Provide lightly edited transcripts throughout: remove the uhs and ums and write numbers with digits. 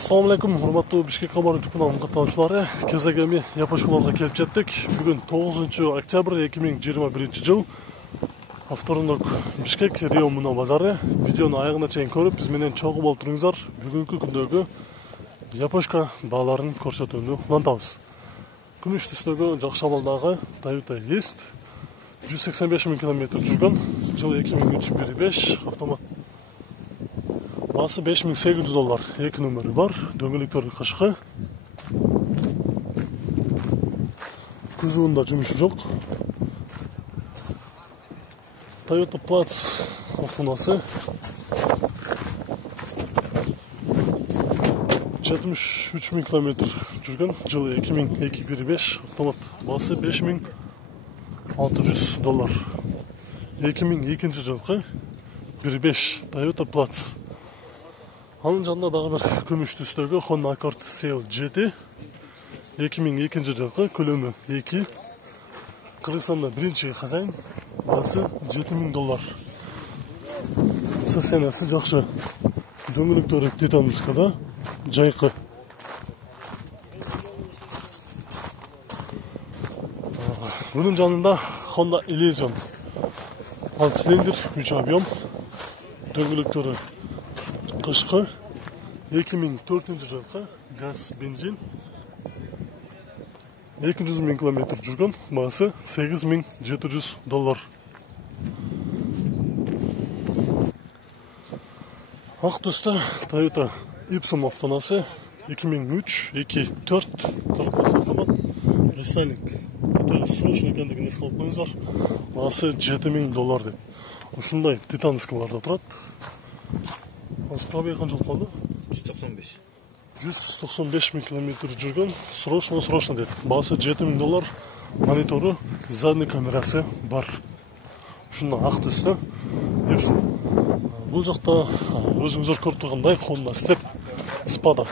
Assalamu alaikum, hurmatli Bishkek xabar YouTube kanalının katılımcıları. Kezegemi Yapışkılarga kelip jettik. Bugün 9 oktyabr 2021 yıl. Avtorunduk Bishkek Rio Muna bazarı. Videonu ayağına çeyin körüp biz menen çoğu bolup turuңуздар. Bugünkü күндөгү Yapышка бааларын көрсөтүүнү улантабыз. Күмүш түстөгү Жакшабалдагы Toyota Есть 185 000 км жүргөн. Жыл 2003-1.5 автомат. Басы $5800, 2 нөмірі бар, дөңгелектері қышқы. Күзуында жұмысы жоқ. Toyota Platz автонасы. 73 000 км жүрген, жылы 2002-1.5 автомат. Басы $5600. 2002 жылғы 1.5 Toyota Platz. Анын жанында дагы бир күмүш түстөгү Honda Accord Sail GT 2002 жылкы көлөмү 2. Кыргызстанда биринчи хозяин, басы $7000. Состояниясы жакшы. Дөңгөлөктөрү титанскада, жайкы. Bunun жанында Honda Elysion 6 цилиндр, 3 объем. Дөңгөлөктөрү кышкы 2004 жылкы газ бензин 200 000 км жүргөн, басы $8700. Ак түстө Toyota Ipsum автонасы 2003-2.4 корпус автомат. Рестайлинг. Это срочно экендигин эске алып коюңуздар. Басы $7000 деп. Ушундай титанскаларда турат. Пробег қанша қалды? 195. 195 000 км жүрген, срочно деді. Басы $7000, мониторы, задний камерасы бар. Шында ақ түсті. Бұл жақта өзіңіздер көріп тұрғандай Honda Step Spada.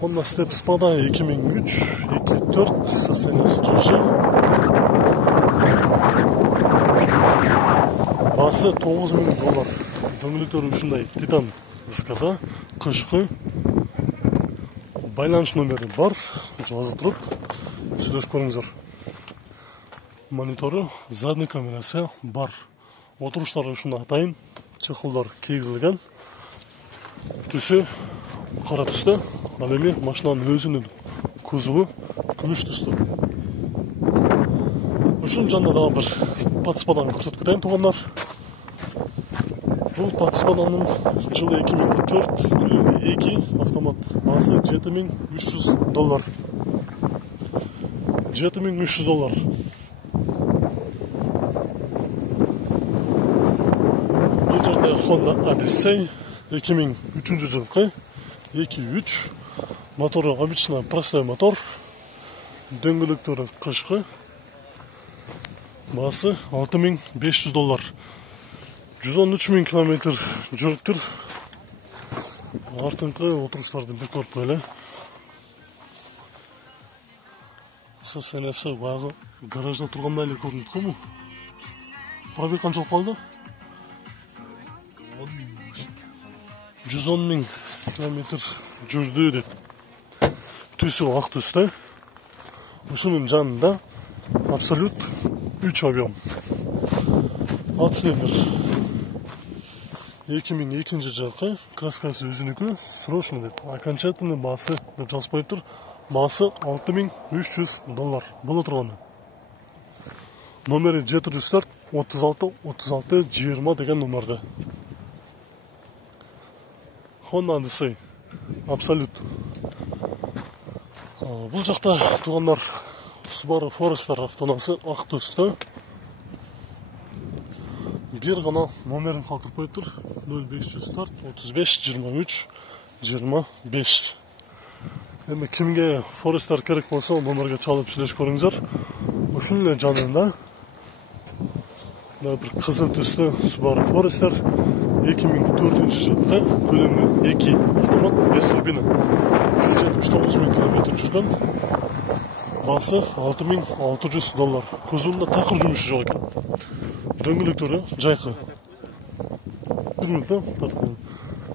Honda Step Spada 2003-2.4 состояниясы жақсы. Басы $9000. Дөңгөлөктөрү ушундай титан дискада, кышкы. Байланыш номери бар, жазып туруп сүйлөшүп көрүңүздөр. Монитору, задний камерасы бар. Отуруштары ушундай атайын, чехолдор кийгизилген. Түсү кара түстө, ал эми машинанын өзүнүн кузову күмүш түстө. Ушунун жанында дагы бир патспадан көрсөтүп кетейин, туугандар. Бұл Патспаданын жылы 2004, көлөмү 2 автомат, басы $7300. $7300. Бұл жерде Honda Odyssey 2003 жылкы 2.3 мотору обычно простой мотор. Дөңгөлөктөрү кышкы. Басы $6500. 113 000 км жүрүптүр. Артыңкы отуруштарды бир көрүп эле. Состояниясы баягы гаражда тургандай эле көрүнүп койму? Пробег канчалык калды? 110 000 км жүрдү деп. Түсү ак түстө. Ушунун жанында Absolut 3 объем. 6 цилиндр. 2002 жылкы краскасы өзүнүкү, срочно деп. Окончательный басы деп жазып коюптур. Басы $6300 боло турганы. Номери 704 36 36 20 деген номерде. Honda Odyssey Absolut. Бул жакта туугандар Subaru Forester автонасы ак түстө. Бир гана номерин калтырып коюптур. 0504 35 23 25. Эми кимге Forester керек болсо, номерге чалып сүйлөшүп көрүңүздөр. Ушунун эле жанында бир кызыл түстө Subaru Forester 2004 жылкы, көлөмү 2 автомат, 5 турбина. 179 000 км жүргөн. Басы $6600. Кузовунда такыр жумушу жок экен. Дөңгөлөктөрү жайкы. 1 минутта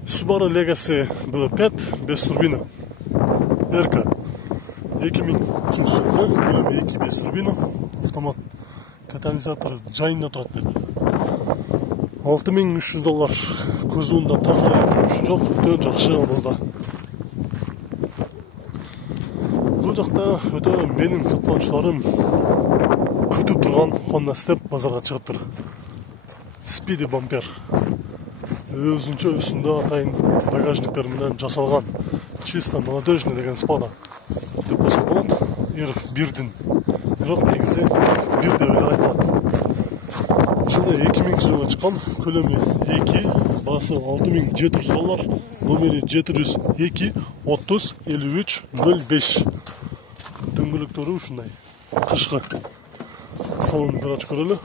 Subaru Legacy B5 5 турбина. RK 2003 жылғы көлемі 2 5 турбина. Автомат катализаторы жайында тұрады. $6300 көзуында тақырған жұмысы жоқ, өте жақсы онда. Бұл жақта өте менің қатысушыларым күтіп тұрған Honda Step базарға шығып тұр. Speedy Bumper. Өзінше үстінде атайын багажниктер жасалған чисто молодежный деген спада деп болса болады. Бірден. Жоқ, негізі бірде өлі айтылады. Жылы 2000 жылы шыққан, көлемі 2, басы $6700, номері 702 30 53 05. Дөңгелектері ұшындай. Қышқы. Салонын бір açık көрелі.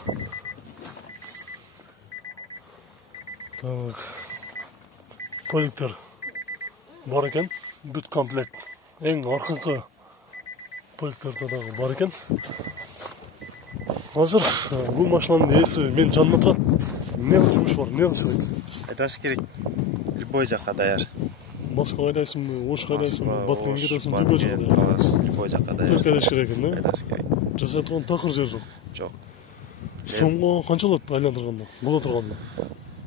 Поликтер бар екен. Бүт комплект. Ең арқыңқы поликтерді бар екен. Қазір бұл машинаның иесі мен жаныма тұрады. Не жұмыс бар, не қылса керек? Айтасы керек. Любой жаққа даяр. Басқа қайдайсың, ош қайдайсың, баткен кетесің, любой жаққа даяр. Любой жаққа даяр. Только айдаш керек екен, не? Айтасы керек. Жасай тұрған тақыр жер жоқ. Жоқ. Соңғы қанша алады айландырғанда? Бола тұрғанда?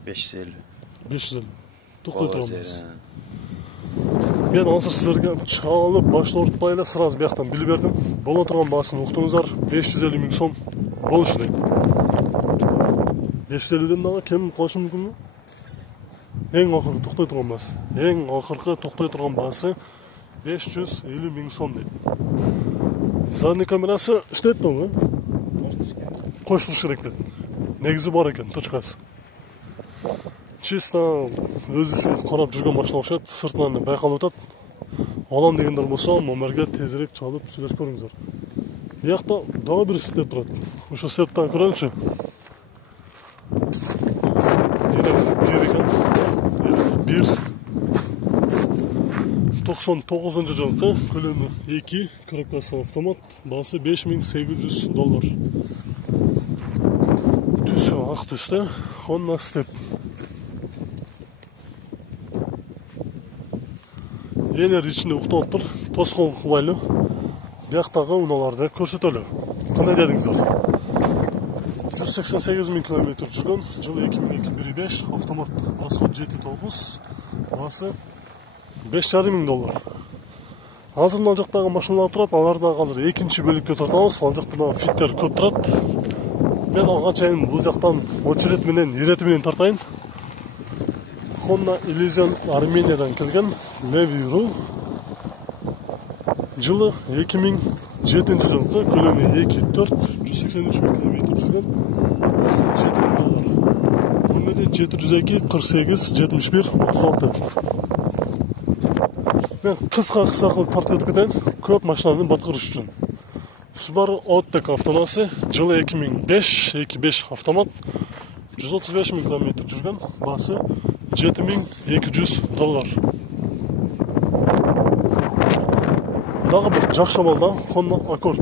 550. 550. Тоқтай тұрғандайыз. Мен азыр сіздерге чалып, башты ортпайлы сразу бияқтан білі бердім. Бола тұрған басын ұқтыңыздар, 550 000 сом болышы дейді. 550-ден дағы кем қошы мүмкін бі? Ең ақырғы тоқтай тұрған басы. Ең ақырғы тоқтай тұрған басы 550 000 сом дейді. Задний камерасы іштеді тұң, қоштырыш керек деді. Негізі бар екен, точкасы. Чисто өзі үшін қарап жүрген машина ұқсайды, сыртынан байқалып өтеді. Алам дегендер болса, номерге тезірек чалып сөйлесіп көріңіздер. Яқта дағы бір степ тұрады. Осы стептен көрелікші. Bir екен. Bir 99 жылғы, көлемі 2, коробкасы автомат, басы $5800. Түсі ақ түсті, Honda Step. Елер ішінде ұқтап тұр, тосқол құбайлы, бияқтағы ұналарды көрсетілі. Қандай дедіңіздер? 188 000 км жүрген, жылы 2005, автомат, басы 7-9, басы $5500. Азыр мына жақтағы машиналар тұрады, аларда қазір екінші бөлікке тартамыз, ал жақтағы фиттер көп тұрады. Мен алған чайын бұл жақтан очеретменен, еретіменен тартайын. Honda Elysion Армениядан келген Leviru. Жылы 2007 жылғы, көлемі 2-4, 183 000 км жүрген, басы $7000. Номері 702 48 71 36. Мен қысқа қылып тартып өтіп кетейін, көп машинаны батқырыш үшін. Subaru Outback автонасы, жылы 2005 автомат, 135 000 км жүрген, басы $7200. Дағы бір жақшы балда Honda Accord.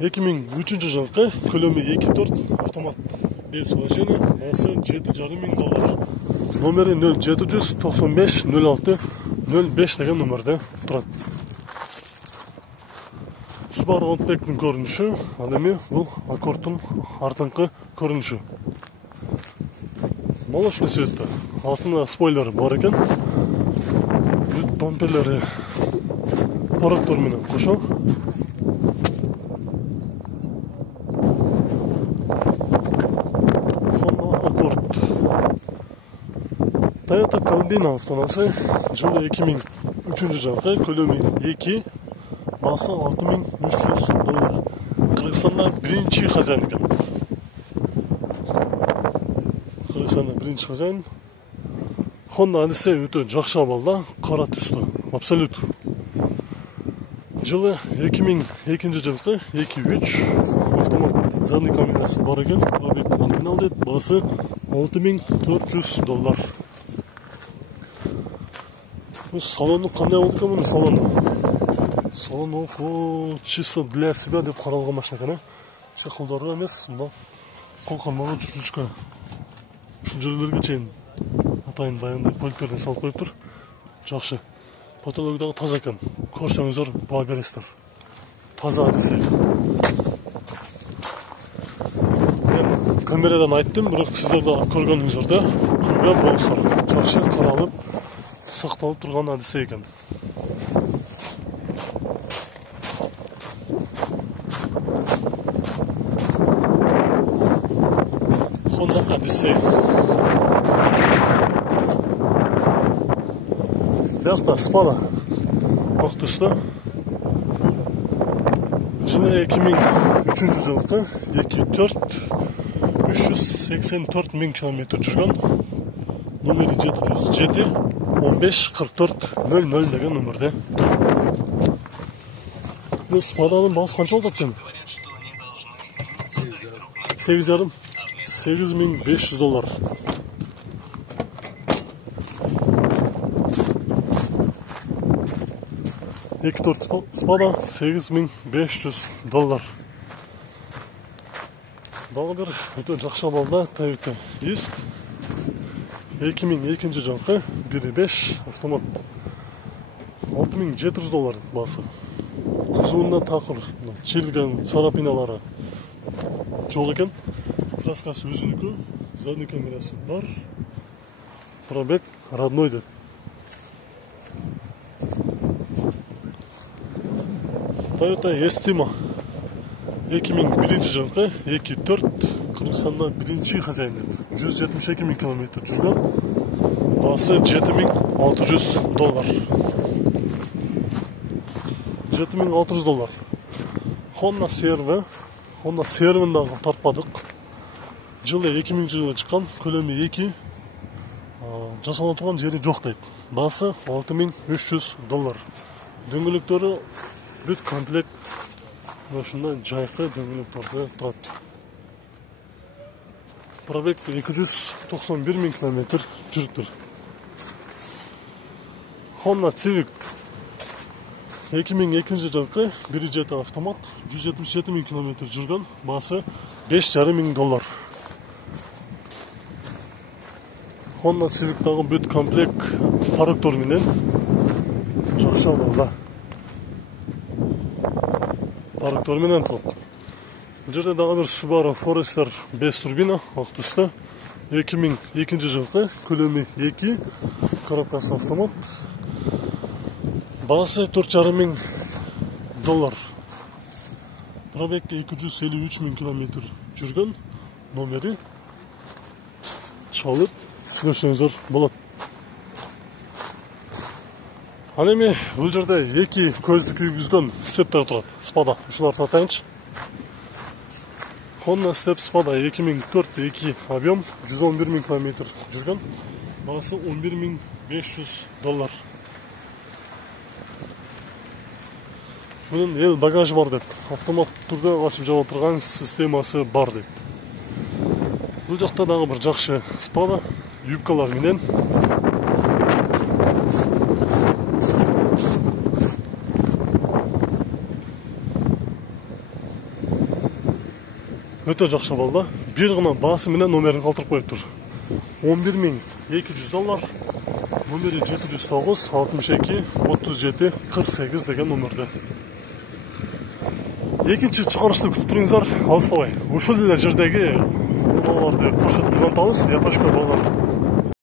2003 жылғы, көлемі 2-4 автомат, 5 вложение, басы $7500. Номері 0795 06 05 деген номерде тұрады. Subaru Outback'ın көрініші, адами бұл Accord'тың артыңқы көрініші. Молочный цветті. Алтында спойлері бар екен. Бүт бамперлері паракторменен қоша. Honda Accord. Toyota Caldina автонасы, жылы 2003 жылғы, көлемі 2, басы $6300. Қырғызстанда бірінші хозяин екен. Қырғызстанда бірінші хозяин. Honda Odyssey өте жақсы балда, қара түсті, абсолют. Жылы 2002 жылғы, 2-3 автомат, задний камерасы бар екен, пробег оригинал деді, басы $6400. Салоны қандай болды екен мұның салоны? Салон чисто для себя деп қаралған машина екен. Чехолдары емес, қол қармаған жүргішқа. Үшін жерлерге чейін атайын баягындай көліктерден салып коюптур. Жакшы. Потологу дагы таза экен. Көрсөңүздөр баа бересиздер. Таза десе. Мен камерадан айттым, бирок сиздер да көргөнүңүздөрдө көргөн болуңуздар. Жакшы каралып, сакталып турган адисе экен. Honda Odyssey. Бияқта Спада ақ түсті. Жылы 2003 жылғы 384 мың километр жүрген. Номері 707 15 44 00 деген номерде. Бұл Спаданың бағасы қанша болды екен? 8,5 $8,500. 2.4 Спада $8,500. Дагы бир өтө жакшы абалда Toyota East 2002 жылкы 1.5 автомат $6,700 басы. Кузуунда такыр чилген царапиналары жок экен. Краскасы өзүнүкү, задний камерасы бар. Пробег родной деп. Toyota Estima 2001 жылкы 2.4 Кыргызстанда биринчи хозяин деп. 172 мың километр жүргөн. Басы $7,600. $7,600. Honda CR-ны дагы тартпадык. Жылы 2000 жылы чыккан, көлөмү 2. Жасала турган жери жок дейт. Басы $6,300. Дөңгөлөктөрү бүт комплект ошундай жайкы дөңгөлөктөрдө турат. Пробег 291 мың километр жүрүптүр. Honda Civic 2002 жылкы 1.7 автомат 177 мың километр жүргөн. Басы $5,500. Honda Civic дагы бүт комплект парктор менен жакшы абалда. Парктор менен турат. Бул жерде дагы бир Subaru Forester 5 турбина ак түстө. 2002 жылкы, көлөмү 2, коробкасы автомат. Басы $4,500. Пробег 253 мың километр жүргөн. Номери чалып сүйлөшсөңүздөр болот. Ал эми бул жерде 2 көздү күйгүзгөн стептер турат. Спада, ушуларды атайынчы. Honda Step Spada 2004-2 объем 111 мың километр жүргөн. Басы $11,500. Мунун эл багажы бар дейт. Автомат түрдө ачып жаба турган системасы бар дейт. Бул жакта дагы бир жакшы Spada, юбкалар менен. Өтө жакшы абалда. Бир гана баасы менен номерин калтырып коюптур. $11,200. Номери 709 62 37 48 деген номерде. Экинчи чыгарышты күтүп туруңуздар, алыстабай. Ушул эле жердеги унааларды көрсөтүп унутабыз, япашка балдар.